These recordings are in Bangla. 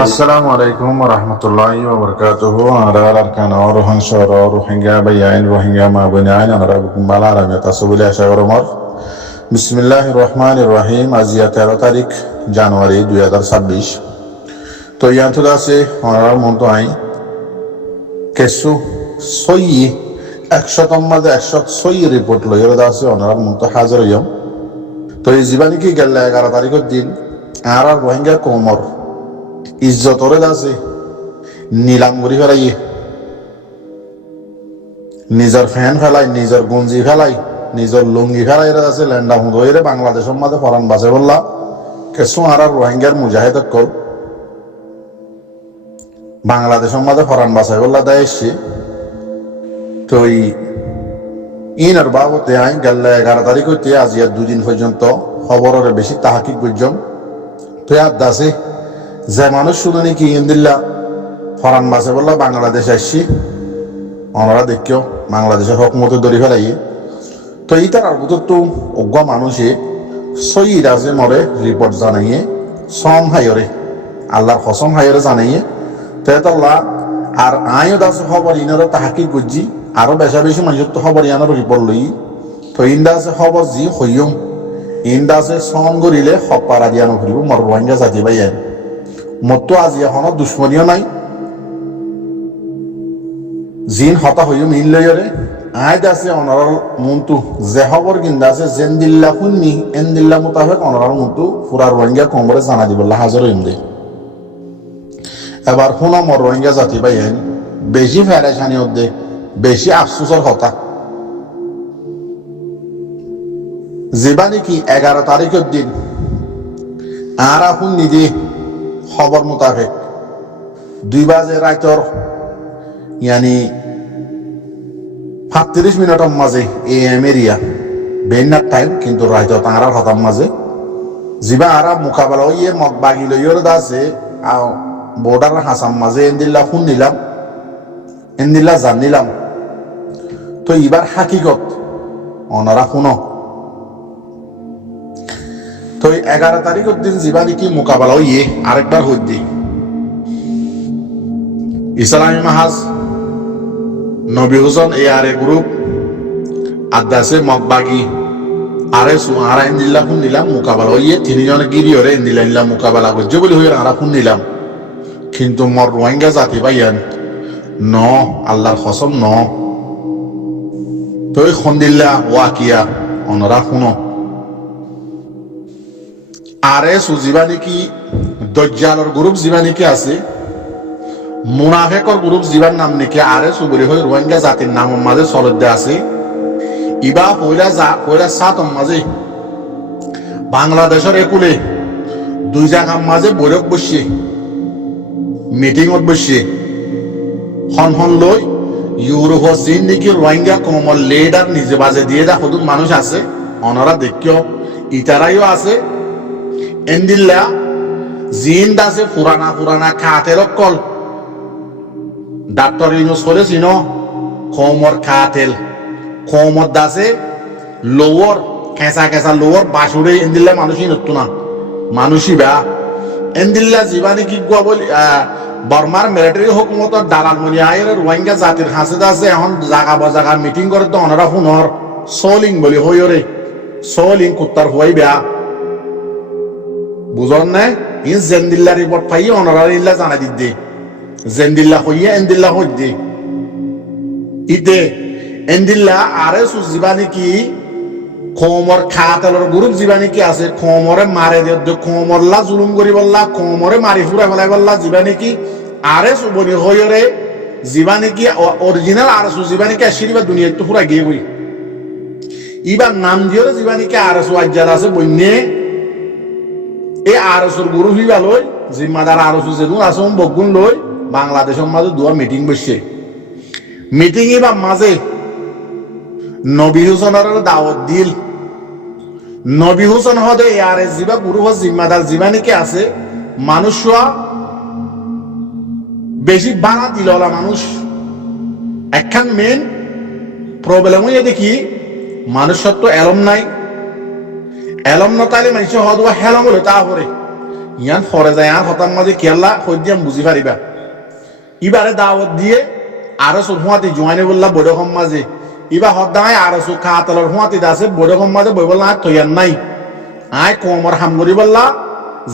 Assalamu alaikum wa rahmatullahi wa barakatuhu. Arar arkan Rohan Shoro Rohingya Bayan Rohingya Mabunayan Arabikum Balara Metasubuli Ashagoromor. Bismillahir Rahmanir Rahim. Azia 13 তারিখ জানুয়ারি 2026 তো ইয়ান্তুদ আছে অনার মন্ত আই কেসু সই 100 মাঝে 106 রিপোর্ট লইরা আছে অনার মন্ত হাজার ইয়ম তো এই জীবানী কি গেল 11 তারিখের দিন আর রোহিঙ্গা কোমর ইজ্জতরে আছে নিলাম করি ফেলাই নিজের ফ্যান ফেলাই নিজের গঞ্জি ফেলাই নিজের লুঙ্গি ফেলাই আছে ল্যান্ডা হুঁদরে বাংলাদেশের মাঝে ফরান বাসে বললা কেসু আর রোহিঙ্গার মুজাহিদ কল বাংলাদেশের মাঝে ফরান বাসে বললা দেয় এসছি তো ইনার বাবতে আই গেল 11 তারিখ হইতে আজ আর 2 দিন পর্যন্ত খবরের বেশি তাহাকিক পর্যন্ত তো আর দাসে যে মানুষ শুনে নাকি ইন্দিল্লা ফরান বাসে বললা বাংলাদেশ আসছি ওনারা দেখিও বাংলাদেশের হক মতো ধরে ফেলাই তো ইটার আর ভিতর তো অজ্ঞ মানুষে সই রাজে মরে রিপোর্ট জানাইয়ে সম হাইরে আল্লাহর কসম হাইরে জানাইয়ে তেতাল্লাহ আর আইও দাস খবর ইনারও তাহাকি গুজি আরো বেশি মানুষের তো খবর ইয়ানোর রিপোর্ট লই তো ইন্দা আছে খবর জি হইয়ম ইন্দা আছে সম গরিলে হপারা দিয়ানো ঘুরিব মর রোহিঙ্গা জাতি ভাই মতো আজি এখনো দুশ্মনীয় নাই জিন হতা হইও মিল লইরে আইদ আছে অনার মন্তু যে খবর কিন্দা আছে জেন্দিল্লা শুননি এন্দিল্লা মোতাবেক অনার মন্তু পুরা রোহিঙ্গা কমরে জানা দিবল্লা হাজার হইম দে এবার শুনা মর রোহিঙ্গা জাতি ভাই বেশি ফেরেশানি হতে বেশি আফসোসের হতা যেবা নাকি 11 তারিখের দিন আর এখন নিদি খবর মোতাবেক 2 বাজে রাতর ইয়ানি 35 মিনিটের মাঝে এএম এরিয়া বেনার টাইম কিন্তু রাত তাঁরা হতাম মাঝে যিবা আরা মোকাবেলা ইয়ে মগ বাগি লইয়র দাসে বর্ডার হাসাম মাঝে এন্দিল্লা ফোন নিলাম এন্দিল্লা জান নিলাম তো এবার হাকিকত ওনারা শুনো তো 11 তারিখের দিন যিবা নাকি মোকাবেলা ইয়ে আরেকবার হইতে ইসলামী মাহাজ নবী হোসেন এআরএ গ্রুপ আদাসে মগবাগি আরে সুহারা ইন্দিল্লা ফোন নিলাম মোকাবেলা ইয়ে 3 জনে গিরিয়রে ইন্দিল্লা মোকাবেলা করছে বলে হয়ে আরা ফোন নিলাম কিন্তু মর রোহিঙ্গা জাতি ভাইয়ান ন আল্লাহর কসম ন তো এই খন্দিল্লা ওয়াকিয়া ওনারা শুনো আরে সুজিবা নাকি দজ্জালর গ্রুপ জিবা নাকি আছে মুনাফেকর গ্রুপ জিবার নাম নাকি আরে সুবরি হই রোহিঙ্গা জাতির নাম মাঝে চলতে আছে ইবা পয়লা সাতম মাঝে বাংলাদেশের একুলে 2 জায়গার মাঝে বৈঠক বসছে মিটিংত বসছে হন লই ইউরোপ চীন নাকি রোহিঙ্গা কমল লিডার নিজে বাজে দিয়ে দা কত মানুষ আছে ওনারা দেখিও ইতারাইও আছে এন্দিল্লা জিন দাসে পুরানা খাতের কল ডাক্তার ইউনুস করেছিল কোমর খাতেল কোমর দাসে লোয়ার কেঁচা লোয়ার বাসুরে এন্দিল্লা মানুষই নতুন না মানুষই বা এন্দিল্লা জীবানি কি গুয়া বলি বর্মার মিলিটারি হুকুমতর দালাল মনি আয়ের রোহিঙ্গা জাতির হাসে দাসে এখন জাগা মিটিং করে তো ওনারা শুনর সোলিং বলি হইরে সোলিং কুত্তার হই বেয়া বুঝন নাই ইন জেন্দিল্লা রিপোর্ট পাই ওনারা ইল্লা জানা দিতে জেন্দিল্লা হইয়া এন্দিল্লা হইতে ইতে এন্দিল্লা আরে সুজিবানি কি কোমর খাতেলর গ্রুপ জীবানি কি আছে কোমরে মারে দিয়ে কোমরলা জুলুম করি বললা কোমরে মারি ফুরা ফেলাই বললা জীবানি কি আরে সুবনি হইরে জীবানি কি অরিজিনাল আর সুজিবানি কি আশীর্বাদ দুনিয়া তো পুরা গিয়ে গই ইবার নাম দিও জীবানি কি আর সুয়াজ্জাল আছে বন্যে এই আরসুর গুরু হিবা লই জিম্মাদার আরসু যেদুন আসম বগুন লই বাংলাদেশের মাঝে দুয়া মিটিং বসছে মিটিং এবার মাঝে নবী হোসেনের দাওয়াত দিল নবী হোসেন হদে ইয়ারে জিবা গুরু হ জিম্মাদার জীবানিকে আছে মানুষ বেশি বানা দিললা মানুষ একখান মেন প্রবলেম হয়ে দেখি মানুষের তো এলম নাই এলম নতালে মানুষ হদুয়া হেলম হলে তা করে ইয়ান ফরে যায় আর হতার মাঝে খেলা হইয়াম বুঝি পারিবা ইবারে দাওয়াত দিয়ে আরো হুয়াতি জোয়ানি বললা বৈরকম মাঝে ইবা হদায় আরো খাতলর হুয়াতি দাসে বৈরকম মাঝে বই বললা তৈয়ার নাই আয় কোমর হামগরি বললা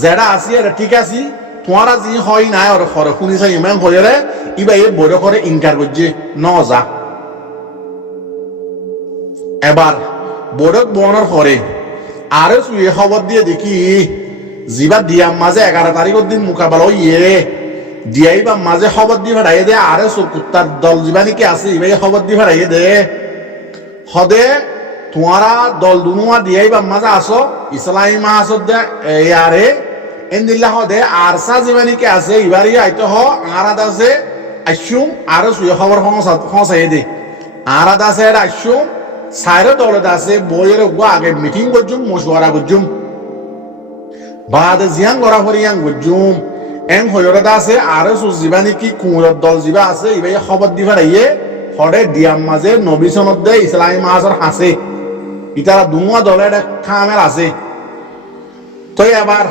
যেটা আসি এটা ঠিক আছি তোমারা যি হয় নাই আর ফরে শুনিছে ইমান হয়ে ইবা এই বৈর করে ইনকার করছে ন যা এবার বৈরক বনের পরে আরো শুয়ে খবর দিয়ে দেখি যিবা দিয়ার মাঝে 11 তারিখের দিন মোকাবেলা ইয়ে দিয়াই বা মাঝে খবর দিয়ে ফেরাইয়ে দে আরে কুত্তার দল যিবা নাকি আছে ইবাই খবর দিয়ে ফেরাইয়ে দে হদে তোমারা দল দুনুয়া দিয়াই বা মাঝে আসো ইসলামী মাহাসদ দে আরে এন্দিল্লা হদে আরসা যিবা নাকি আছে ইবারই আইতো হ আরাদ আছে আইসুম আরো শুয়ে খবর পৌঁছাইয়ে দে আরাদ আছে আইসুম সাইরে দলত আছে বইয়ের আগে মিটিং করছুম মশওয়ারা করছুম বাদে জিয়ান গড়া ফরিয়ান করছুম এং হয়রদা আছে আরো যিবা নাকি কুমুরের দল যিবা আছে ইবাই খবর দিবা রাইয়ে হরে দিয়াম মাঝে নবী সনদ দে ইসলামী মাহাজর হাসে ইতারা দুনুয়া দলের খামের আছে তো এবার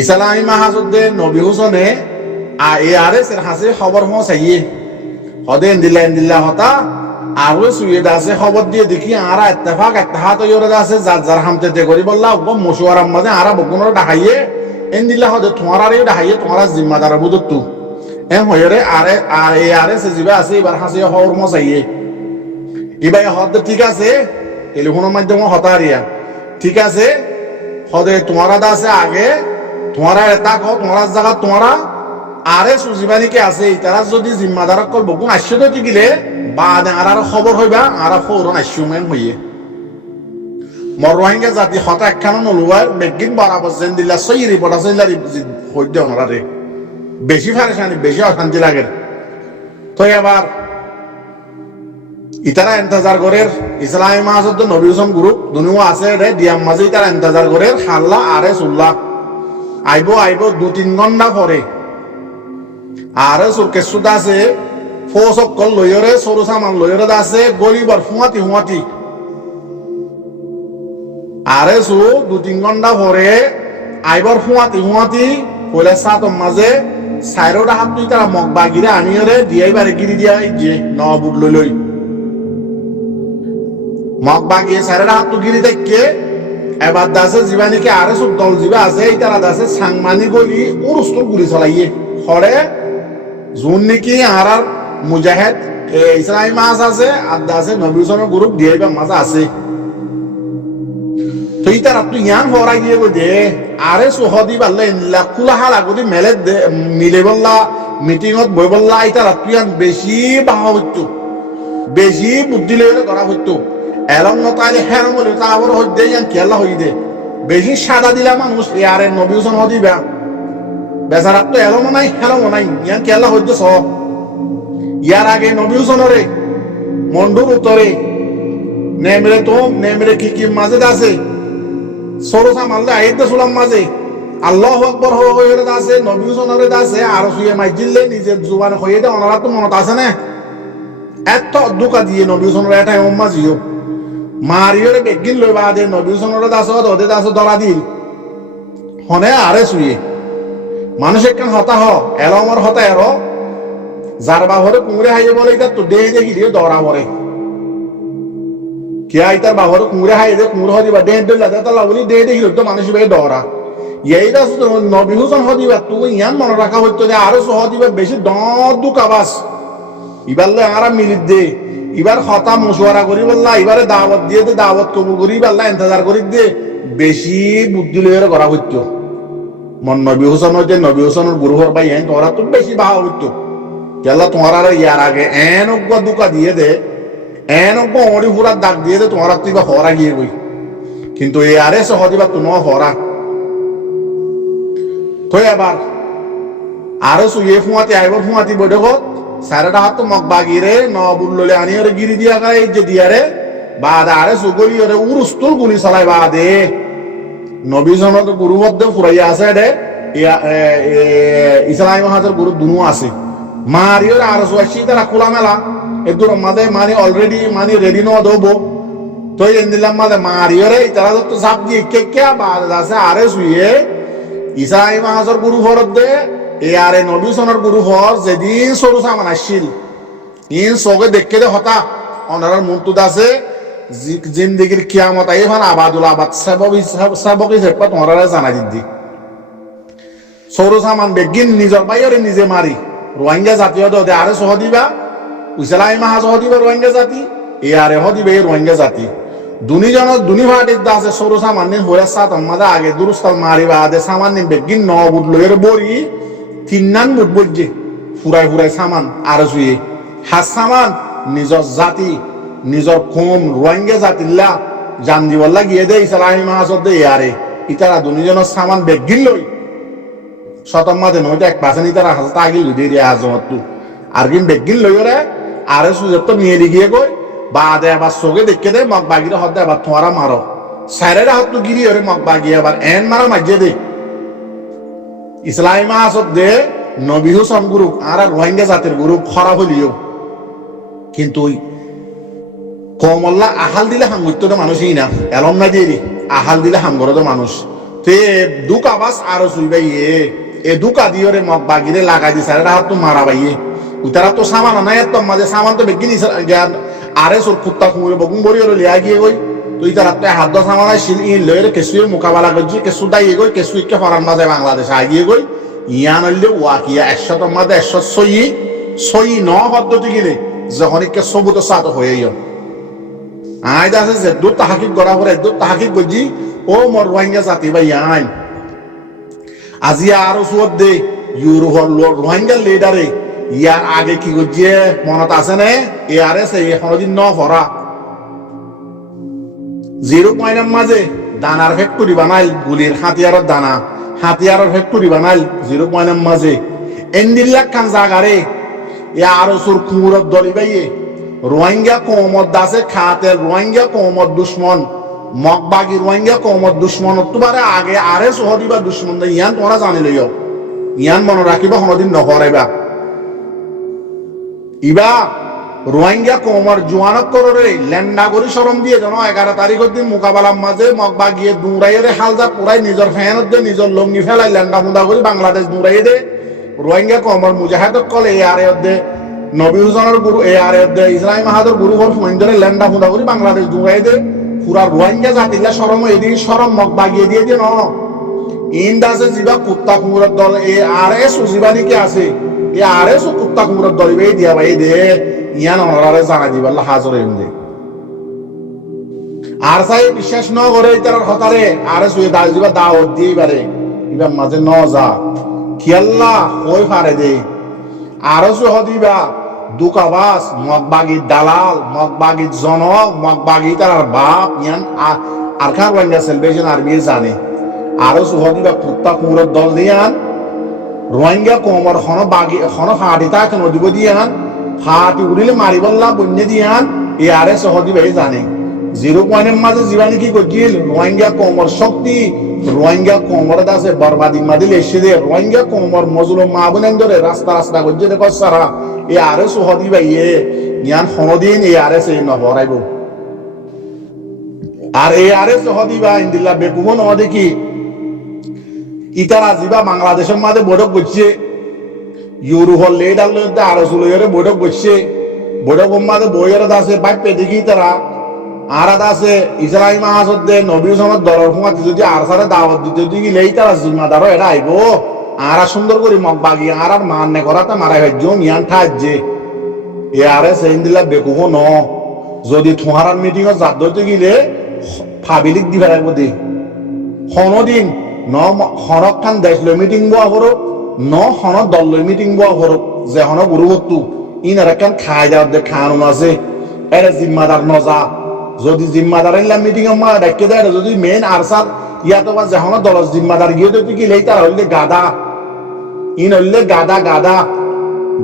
ইসলামী মাহাজর দে নবী হুসনে ARS এর হাসে খবর পৌঁছাইয়ে হদে এন্দিল্লা হতা আরো সুয়ে দাসে খবর দিয়ে দেখি আরা ইত্তেফাক ইয়রে দাসে যার হামতে তে করি বললা মশওয়ারার মাঝে আরা বকুনর ডাহাইয়ে এন্দিল্লা হদে তোমারারে ডাহাইয়ে তোমারা জিম্মাদার বুদুতু এম হয়রে ARS যিবা আছে এবার হাসে খবর পৌঁছাইয়ে ইবাই হদে ঠিক আছে টেলিফোনের মাধ্যমে হতারিয়া ঠিক আছে হদে তোমারা দাসে আগে তোমারা এটা কো তোমার জায়গা তোমারা আরে সুজিবানিকে আছে তারা যদি জিম্মাদার কল বকুন আশ্চর্য টিকিলে বাদে আর খবর হইবা আর ফৌরন আশ্চুমেন হইয়ে মর রোহিঙ্গা জাতি হতা একখানা নলুয়ার বেগিন বরাবর যেন দিলা সই রিপোর্ট আছে হইতে ওনারে বেশি ফারেশানি বেশি অশান্তি লাগে তো এবার ইতারা ইন্তজার করে ইসলামী মাহাজদ নবী হুসেন গ্রুপ দুনিয়া আছে রে দিয়াম মাঝে ইতারা ইন্তজার করে হাল্লা আরে সুল্লাহ আইব 2-3 ঘন্টা পরে আরে সুরকে সুদা আছে ফোসক কল লইরে সরু সামান লইরে আছে গলিবার হুয়াতি আরে সু 2-3 ঘন্টা পরে আইবর হুয়াতি কইলে সাতম মাঝে সাইরোটা হাত তুই তারা মগ বাগিরে আনিয়রে দিয়াই বারে গিরি দিয়া যে নবুট লই মগ বাগিয়ে সাইরোটা হাত তুই গিরি দেখকে এবার দাসে জীবানিকে আরে সব দল যিবা আছে এই তারা দাসে সাংমানি গলি উরুস্তর গুলি চলাইয়ে হরে জুন নাকি আর মুজাহিদ ইসলামী মাস আছে আর দাসে নবী হুসেনের গ্রুপ দিয়াইবা মাছ আছে তো এই তারা তুই ইয়ান হরাই দিয়ে দে আরে সুহদি বাল্লা লাকুলা হালা গদি মেলে মিলে বললা মিটিংত বই বললা এই তারা তুই বেশি বাহা হইতো বেশি বুদ্ধি লেগে করা হইতো এলম নতাইলে হেরম বলে তা আবার হইতে ইয়ান কেলা হই দে বেশি সাদা দিলা মানুষ আরে নবী হুসেন হদিবা বেচারা তো এলমো নাই হেলমো নাই ইয়ান কেলা হইতে স ইয়ার আগে নবী হুসেনরে মন্ডুর উত্তরে নেমরে কি মাঝে আছে সরসা মালদা আইতে সুলাম মাঝে আল্লাহু আকবার হয়ে আছে নবী হুসেনরে আছে আর সুয়ে মাইজিলে নিজের জুবান হয়ে দে ওনারা তো মনত আছে না এত দুকা দিয়ে নবী হুসেনরে এটা উম্মা জিও মারিয়রে বেগিন লই বাদে নবী হুসেনরে দাস ওদে দাস দরা দিল হনে আরে সুয়ে মানুষ একখান হতা এলমর হতা এরো যার বাহরে কুমড়ে হাইয়ে বলে এটা তো দে দেখি দিয়ে দরা পরে কে আইতার বাহরে কুমড়ে হাইয়ে দে কুমড়ে হদিবা দে দে লাদা তালা বলি দে দেখি তো মানুষ ভাই দরা এইটা নবী হুসেন হদিবা তুই ইয়ান মনে রাখা হইতো যে আরো হদিবা বেশি দু কাবাস ইবারলে আরা মিলিত দে এবার হতা মশওয়ারা করি বললা এবারে দাওয়াত দিয়ে দে দাওয়াত কবুল করি বললা ইন্তজার করি দে বেশি বুদ্ধি লইরে করা হইতো মন নবী হুসেন হইতে নবী হুসেনের গুরুহর ভাই এন তোরা তো বেশি বাহা হইতো কেলা তোমার ইয়ার আগে এন দুকা দিয়ে দে এন অড়ি ফুরার দাগ দিয়ে দে তোমার তুই বা হরা গিয়ে গই কিন্তু এই আরে সহদিবা তুমি হরা তো এবার আরো সুয়ে ফুয়াতি আইবর ফুয়াতি বৈঠকত সারাটা হাত মগ বাগিরে নবুল ললে আনিয়রে গিরি দিয়া গায় যে দিয়ারে বাদ আরে সুগলি ওরে উরুস্তুল গুলি চালাই বাদে নবী জনত গুরু মধ্যে ফুরাইয়া আছে দে ইসলামী মাহাজের গুরু দুনু আছে মারিয়র আর সোয়াশি তারা খোলা মেলা এদুর মাঝে মানে অলরেডি মানে রেডি ন দেব তো এন্দিলাম মাঝে মারিয়রে ইতারা তো সাপ দিয়ে কে বাদ আছে আরে শুয়ে ইসাই মাহাজর গুরু ফরত দে এ আরে নবী সনের গুরু ফর যেদিন সরু সামান আসছিল ইন সগে দেখে দে হতা অনারার মুন্তুদ আছে জিন্দিগির কিয়ামত আই ফান আবাদুল আবাদ সাবক হিসেবে তোমরা জানা দিদি সরু সামান বেগিন নিজর বাইরে নিজে মারি রোহিঙ্গা জাতীয় দে আরে সহ দিবা উইসালাই মাহা সহ দিবা রোহিঙ্গা জাতি এ আরে হ দিবে রোহিঙ্গা জাতি দুনি ভাটির দাসে সরু সামান্য হয়ে সাত আমাদের আগে দুরুস্তাল মারিবা আদে সামান্য বেগিন ন বুট লইয়ের বড়ি তিন্নান বুট বলছে ফুরাই ফুরাই সামান আর শুয়ে হাস সামান নিজর জাতি নিজর কম রোহিঙ্গা জাতিল্লা জান দিবল্লা গিয়ে দে ইসালাই মাহাজত দে আরে ইতারা দুজনের সামান বেগিন লই শতম মাঝে নয়টা 1% ইতারা হাসতা আগিল দিয়ে দিয়ে আজমত আর কিন বেগিন লই রে আরে সুযোগ তো নিয়ে গিয়ে গই বাদে আবার চোখে দেখে দে মগ বাগিরে হতে আবার তোমারা মারো সাইরের হাত তো গিরি ওরে মগ বাগিয়ে আবার এন মারা মাঝে দে ইসলামী মাহাসব দে নবী হুসন গ্রুপ আর রোহিঙ্গা জাতির গ্রুপ খারাপ হলিও কিন্তু কমল্লা আহাল দিলে হাঙ্গুত্য তো মানুষই না এলম না দিয়ে আহাল দিলে হাঙ্গর তো মানুষ তে দুক আবাস আরো চুইবাই এ দুকা দিয়ে রে মগ বাগিরে লাগাই দি সাইরের হাত তো মারা বাইয়ে উতারা তো সামান নাই তো মাঝে সামান তো বেগিনি আরে সোর কুত্তা কুমুরে বগুন বড়ি হলো লিয়া গিয়ে গই তুই তার হাতে হাত দশ আমার শিল ইন লইরে কেসুয়ে মোকাবেলা করছি কেসু দাইয়ে গই কেসু ইকে ফরান মাঝে বাংলাদেশ আগিয়ে গই ইয়ান হইলে ওয়াকিয়া 100 তোর মাঝে 100 ন পদ্ধতি গেলে যখন ইকে সবুত সাত হয়ে যাও আয় আছে যে দু তাহাকিক গড়া পরে দু তাহাকিক বুঝি ও মোর রোহিঙ্গা জাতি ভাই আইন আজি আরো সুদ দে ইউরোপ রোহিঙ্গা লিডারে ইয়ার আগে কি করছে মনত আছে নে এআরএস এখনো দিন ন ফরা 0 মাঝে দানার ফ্যাক্টরি বানাইল গুলির হাতিয়ারের ফ্যাক্টরি বানাইল 0 মাঝে এন্দিল্লা খান জাগারে এ আরো সুর কুমুরত দলি বাইয়ে রোহিঙ্গা কৌমত দাসে খাতে রোহিঙ্গা কৌমত দুশ্মন মগবাগি রোহিঙ্গা কৌমত দুশ্মন তোমারে আগে আরে সহদিবা দুশ্মন ইয়ান তোমরা জানি লইও ইয়ান মনে রাখিবা কোনদিন নহরাইবা ইবা রোহিঙ্গা কোমর জোয়ানক করে লেন্ডা করি সরম দিয়ে জন 11 তারিখের দিন মোকাবেলার মাঝে মগবা গিয়ে দৌড়াইয়ে হালজা পুরাই নিজের ফ্যানত দিয়ে নিজের লঙ্গি ফেলাই লেন্ডা মুদা করি বাংলাদেশ দৌড়াইয়ে দে রোহিঙ্গা কোমর মুজাহিদক কলে এ আরে দে নবী হুসেনের গুরু এ আরে দে ইসলামী মাহাদুর গুরু হল ফোনজরে লেন্ডা মুদা করি বাংলাদেশ দৌড়াইয়ে দে পুরা রোহিঙ্গা জাতিলা সরম এদিকে সরম মগবা গিয়ে দিয়ে ন ইন্দাসে জিবা কুত্তা কুমুরের দল এ আরে সুজিবানি কি আছে এ আরে সু কুত্তা কুমুরের দল এই দিয়া ভাই দে ইয়ান অনারে জানা দিবাল্লা হাজর এমদে আর সাই বিশ্বাস ন করে তার হতারে আরে সুয়ে দাল দিবা দাওয়াত দিয়ে বারে ইবা মাঝে ন যা কি আল্লাহ কই পারে দে আরো সু হদিবা দুকাবাস মগবাগি দালাল মগবাগি জনক মগবাগি তার বাপ ইয়ান আর খান রোহিঙ্গা সেলিব্রেশন আর্মি জানে আরো সু হদিবা কুত্তা কুমুরের দল দিয়ান রোহিঙ্গা কোমর খন বাগি খন হাড়িতা কেন দিব দিয়ান হাতি উড়িলে মারিবল্লা বন্যে দিয়ান এ আরে সহদি ভাই জানে 0 মাঝে জীবানি কি করছিল রোহিঙ্গা কোমর শক্তি রোহিঙ্গা কোমর দাসে বরবাদি মাদিল এসে দে রোহিঙ্গা কোমর মজলুম মাবুনেন ধরে রাস্তা করছে দেখো সারা এ আরে সহদি ভাই এ জ্ঞান হনদিন এ আরে সে নহরাইব আর এ আরে সহদি ভাই ইন্দিল্লা বেকুব ন দেখি ইতারা জিবা বাংলাদেশের মাঝে বৈঠক করছে ইউরোপর লেডার লইতে আরো সুলইরে বৈঠক বসছে বৈঠক মাঝে বইয়ের দাসে বাইপে দেখি তারা আর দাসে ইসরাইল মাহাসদ দে নবী সমাজ দলের ফুমাত যদি আর সারে দাওয়াত দিতে দিকে লেই তারা জিম্মাদারও এটা আইব আর সুন্দর করে মগ বাগি আর মানে করাতে মারাই হয় জম ইয়ান ঠাজে এ আরে সেইন দিলা বেকুব ন যদি তোমার মিটিং জাত ধরতে গেলে ফাবিলিক দিবে রাখবো দে হনদিন ন হরক খান দেশ লই মিটিং বোয়া করো ন হন দল মিটিং বোয়া করো যে হন গুরু হতু ইনারা কেন খাই যাওয়ার দে খানো আছে এরা জিম্মাদার নজা যদি জিম্মাদার ইনলাম মিটিং মা ডাকে দেয় যদি মেন আরসার ইয়াতো বা যে হন দল জিম্মাদার গিয়ে তো কি লেই তার হইলে গাদা ইন হইলে গাদা গাদা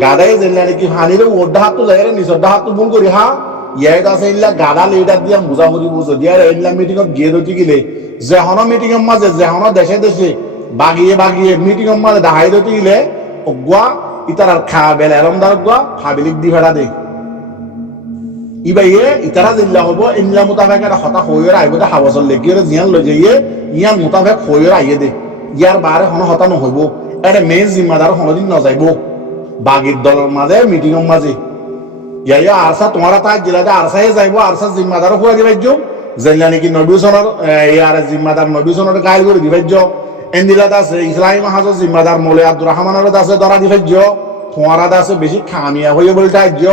গাদাই জেলে নাকি হানিরে ওডা হাত তো যায় নিচর হাত তো ভুল করি হা ইয়াই আছে ইল্লা গাদা লেইডার দিয়া বুঝাবুঝি বুঝো দিয়া ইনলাম মিটিং গিয়ে তো কি লে যে হন মিটিং মাঝে যে হন দেশে দেশে বাগিয়ে বাগিয়ে মিটিং মাঝে দাহাই তো গিলে অগুয়া ইতার খা বেলা এরম দার গুয়া ফাবিলিক দি ফেড়া দে ইবাইয়ে ইতারা জিল্লা হব ইনলা মোতাবেক এটা হতা হইয়ের আইব দে হাবসর লেগিয়ে জিয়ান লৈ যাইয়ে ইয়ান মোতাবেক হইয়ের আইয়ে দে ইয়ার বারে হন হতা নহইব এটা মেইন জিম্মাদার হনদিন নযাইব বাগির দলের মাঝে মিটিংয়ের মাঝে ইয়া আরসা তোমারা তাই জেলাতে আরসাই যাইব আরসা জিম্মাদারও পুরা দিবাইজ যেলা নাকি নবী সনের ইয়ার জিম্মাদার নবী সনের গাইল করে দিবাইজ এন্দিলাত আছে ইসলামী মাহাজর জিম্মাদার মৌলে আব্দুর রহমানের আছে ধরা দিবাইজ তোমারা আছে বেশি খামিয়া হয়ে বলতে আইজ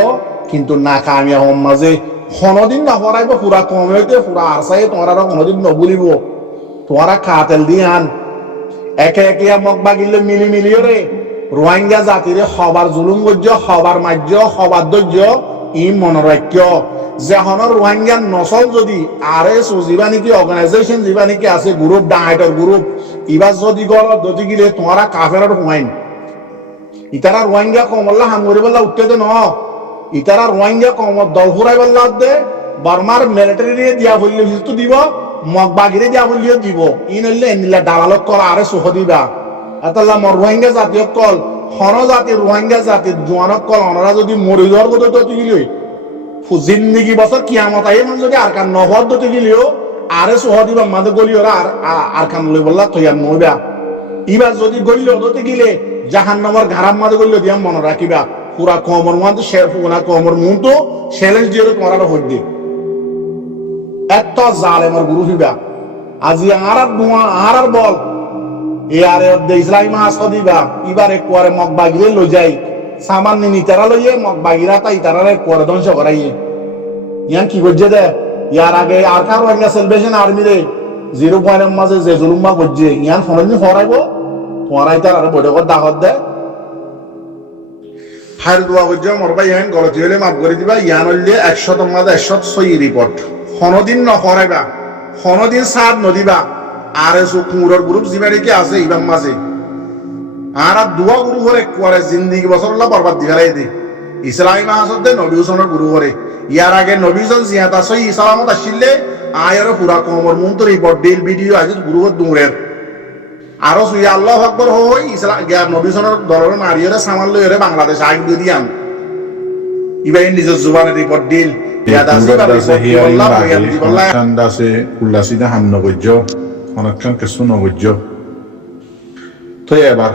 কিন্তু না কামিয়া হম মাঝে হনদিন না হরাইব পুরা কমে হইতে পুরা আরসাই তোমারা হনদিন নবুলিব তোমারা কাতেল দিয়ে আন একে একে মকবা গিলে মিলি মিলিও রে রোহিঙ্গা জাতিরে সবার জুলুম গজ্য সবার মাজ্য সবার ধৈর্য ই মনোরাজ্য যে হনৰ রোহিঙ্গা নসল যদি আরএস ও যিবা নেকি অর্গানাইজেশন যিবা নেকি আছে গ্রুপ ডাইটর গ্রুপ ইবার যদি গল দতি গিলে তোমারা কাফেরর হুমাইন ইতারা রোহিঙ্গা কমল্লা হাঙ্গরি বল্লা উঠতে দে ন ইতারা রোহিঙ্গা কম দল ফুরাই বল্লা দে বর্মার মিলিটারি দিয়া বললে হিস্তু দিব মগবাগিরে দিয়া বললিও দিব ইন হইলে এনিলা দালালত করা আরে সুখ দিবা আতাল্লাহ মর রোহিঙ্গা জাতীয় কল হন জাতির রোহিঙ্গা জাতির জোয়ানক কল অনরা যদি মরি যাওয়ার কথা দতি গিলি জিন্দিগি বছর কিয়ামত আই মান যদি আর কান নহর দতি গিলিও আরে সুখ দিবা মাদে গলি ওরা আর কান লই বল্লা তৈয়ার নইবা ইবার যদি গলিও দতি গিলে জাহান্নামের ঘারাম মাদে গলিও দিয়া মনে রাখিবা পুরা কমর মধ্যে শের ফুনা কমর মুন তো চ্যালেঞ্জ দিয়ে তোমারা হইবে এত জালেমের গুরু হইবা আজি আর বল ইয়ারে ইসলামী মাহাজ দিবা ইবারে কুয়ারে মগবাগিরে লই যাই সামান্য নিতারা লইয়ে মগবাগিরা তাই তারারে কুয়ারে ধ্বংস করাইয়ে ইয়ান কি করছে দে ইয়ার আগে আর কারো একটা সেলিব্রেশন আর্মি রে 0 পয়েন্টের মাঝে যে জুলুমা করছে ইয়ান ফোনদিন হরাইব হরাই তার আর বৈঠকত দাহত দে হার দোয়া করছে মোর ভাই ইয়ান গলতি হলে মাফ করে দিবা ইয়ান হইলে 100 মাঝে 106 রিপোর্ট হনদিন নহরাইবা হনদিন সাথ নদিবা আরএস ও কুমুরর গ্রুপ জিবারে কি আছে ইবাম মাঝে আর দুয়া গুরু করে করে জিন্দেগি বছর আল্লাহ বরবাদ দিগারাই দে ইসলামী মাহাজত দে নবী হুসেনের গুরু করে ইয়ার আগে নবী হুসেন জিয়াতা সই ইসলামত আসিলে আয়ের পুরা কমর মুন্তর রিপোর্ট ডিল ভিডিও আজি গুরুর দূরের আরো সুই আল্লাহু আকবার হই ইসলাম গিয়া নবী হুসেনের দরবার মারিয়রে সামাল লইরে বাংলাদেশ আগ দিয়াম ইবাই নিজের জুবানের রিপোর্ট ডিল ইয়া দাসি আল্লাহ আল্লাহ কান্দাসে উল্লাসিদা হামন গজ্জ অনেকক্ষণ কিছু নগজ্য তো এবার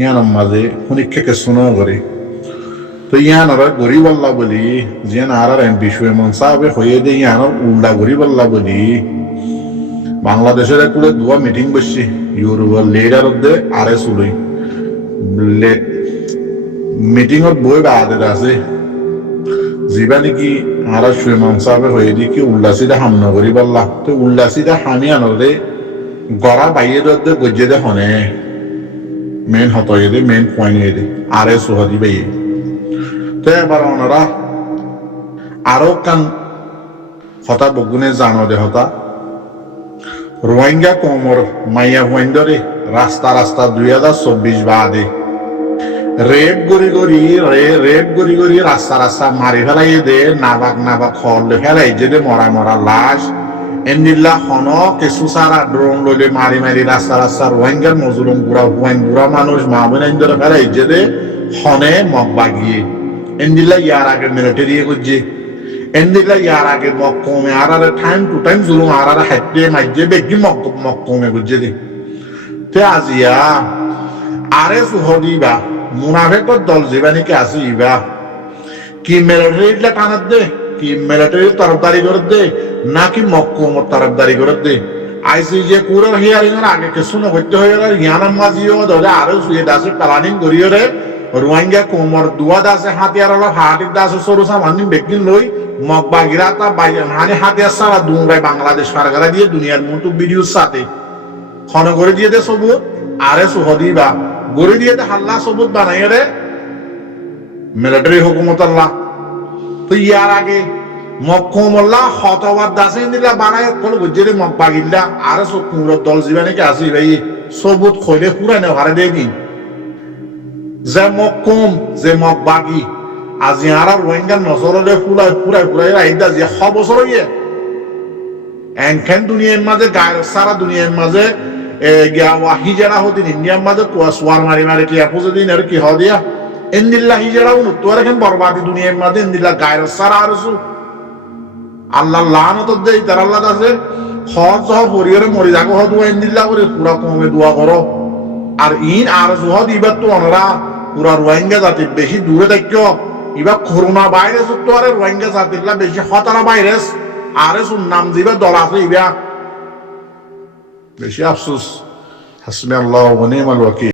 ইয়ানোর মাঝে অনেককে কিছু নগরে তো ইয়ানোর গরিব আল্লাহ বলি জিয়ান আর এমপি সুয়েমন সাহেব হয়ে দিয়ে ইয়ানোর উল্টা গরিব আল্লাহ বলি বাংলাদেশের একটু দুয়া মিটিং বসছে ইউরোপের লিডার দে আরএস উলই মিটিংত বই বাদের আছে যিবা নেকি আর সুয়েমন সাহেব হয়ে দিয়ে কি উল্লাসিদা হামন গরিব আল্লাহ তো উল্লাসিদা হামি আনরে গড়া বাইয়ে দে গজ্জে দে হনে মেন হতয়ে দে মেন পয়েন্ট দে আরে সুহাদি বাইয়ে তো এবার ওনারা আরো কান হতা বগুনে জানো দে হতা রোহিঙ্গা কমর মাইয়া হুইন্দরে রাস্তা 2024 বাদে রেপ গড়ি রাস্তা মারি ফেলাই দে নাবাক হলে ফেলাই যে মরা লাশ এন্দিল্লা হন কিছু সারা ড্রোন লইলে মারি রাস্তা রোহিঙ্গার মজুরুম বুড়া মানুষ মা বোন ধরে ফেলাই যে হনে মগ বাগিয়ে এন্দিল্লা ইয়ার আগে মিলিটারি করছে এন্দিল্লা ইয়ার আগে মগ কমে আর টাইম টু টাইম জুলুম আর হাইটে মাইজে বেগি মগ কমে করছে দে তে আজিয়া আরে সুহদিবা মুনাফেকর দল যেবা নাকি আছে ইবা কি মিলিটারি টানাত দে কি মিলিটারি তরফদারি করে দে নাকি মক্কমত তরফদারি করে দে আইসিজে কুরার হিয়ারিং এর আগে কিছু না হইতে হয়ে গেল ইয়ানাম মাজিও ধরে আরো সুয়ে দাসে প্ল্যানিং করিও রে রোহিঙ্গা কোমর দুয়া দাসে হাতিয়ার হলো হাতির দাসে সরু সামান্য বেকিন লই মকবা গিরাতা বাইরে হানি হাতিয়ার সারা দুমরাই বাংলাদেশ সরকার দিয়ে দুনিয়ার মতো ভিডিওর সাথে খন করে দিয়ে দে সবুত আরে সুহদিবা গড়ে দিয়ে দে হাল্লা সবুত বানাই রে মিলিটারি হুকুমত আল্লাহ তো ইয়ার আগে মক্কমল্লা হতবাদ দাসে নিলা বানায় কল বুঝে মকবাগিল্লা আর সব কুমড়োর দল জীবা নাকি আসি ভাই সবুত খইলে পুরানে হারে দেবি যে মক্কম যে মকবাগি আজি আর রোহিঙ্গা নজরে পুরাই রাইদা যে 6 বছর হইয়ে এনখান দুনিয়ার মাঝে গায়ের সারা দুনিয়ার মাঝে হিজারা হদিন ইন্ডিয়ার মাঝে সোয়ার মারি টিয়া পুজো দিন আর কি হদিয়া এন্দিল্লা হিজারা উন্নত আর এখন বরবাদি দুনিয়ার মাঝে এন্দিল্লা গায়ের সারা আর আল্লাহ লানত দেই তার আল্লাহ কাছে হজ সহ পরিবারে মরি যাকো হদ এন্দিল্লা করে পুরা কমে দোয়া করো আর ইন আর জহদ ইবার তো অনরা পুরা রোহিঙ্গা জাতি বেশি দূরে থাকিও ইবা করোনা ভাইরাস তো আর রোহিঙ্গা জাতিগুলা বেশি খতরা ভাইরাস আর নাম দিবা দল আছে ইবা বেশি আফসোস হাসবি আল্লাহ ওয়া নি'মাল ওয়াকিল